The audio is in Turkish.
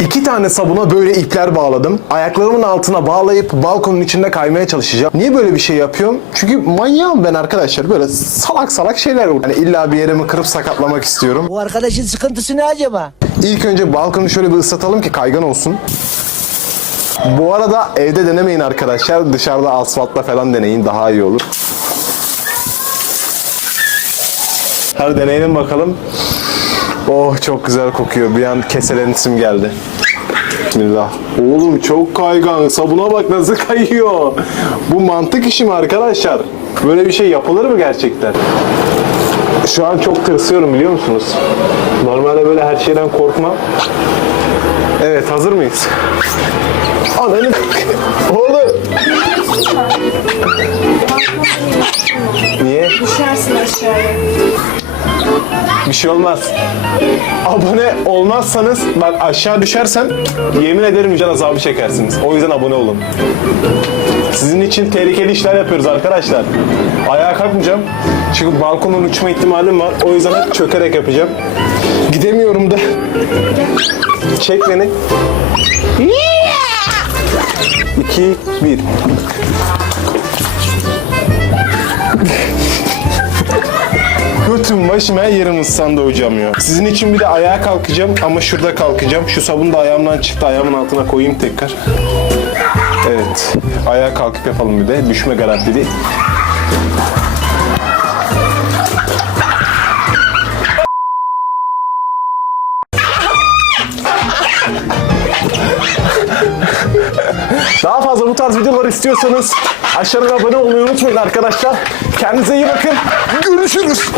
İki tane sabuna böyle ipler bağladım. Ayaklarımın altına bağlayıp balkonun içinde kaymaya çalışacağım. Niye böyle bir şey yapıyorum? Çünkü manyağım ben arkadaşlar. Böyle salak salak şeyler oluyor. Yani illa bir yerimi kırıp sakatlamak istiyorum. Bu arkadaşın sıkıntısı ne acaba? İlk önce balkonu şöyle bir ıslatalım ki kaygan olsun. Bu arada evde denemeyin arkadaşlar. Dışarıda asfaltla falan deneyin daha iyi olur. Hadi deneyelim bakalım. Oh çok güzel kokuyor. Bir an keselensim geldi. Bismillah. Oğlum çok kaygan. Sabuna bak nasıl kayıyor. Bu mantık işi mi arkadaşlar? Böyle bir şey yapılır mı gerçekten? Şu an çok tırsıyorum biliyor musunuz? Normalde böyle her şeyden korkmam. Evet hazır mıyız? Ananı... Oğlum! Niye? Düşersin aşağıya. Bir şey olmaz. Abone olmazsanız bak aşağı düşersem yemin ederim vicdan azabı çekersiniz. O yüzden abone olun. Sizin için tehlikeli işler yapıyoruz arkadaşlar. Ayağa kalkmayacağım. Çünkü balkonun uçma ihtimalim var. O yüzden çökerek yapacağım. Gidemiyorum da. Çek beni. 2 1 Götüm başım her yerim ıslandı hocam ya. Sizin için bir de ayağa kalkacağım ama şurada kalkacağım. Şu sabun da ayağımdan çıktı. Ayağımın altına koyayım tekrar. Evet. Ayağa kalkıp yapalım bir de. Düşme garantili. Daha fazla bu tarz videolar istiyorsanız aşağıdan abone olmayı unutmayın arkadaşlar. Kendinize iyi bakın. Görüşürüz.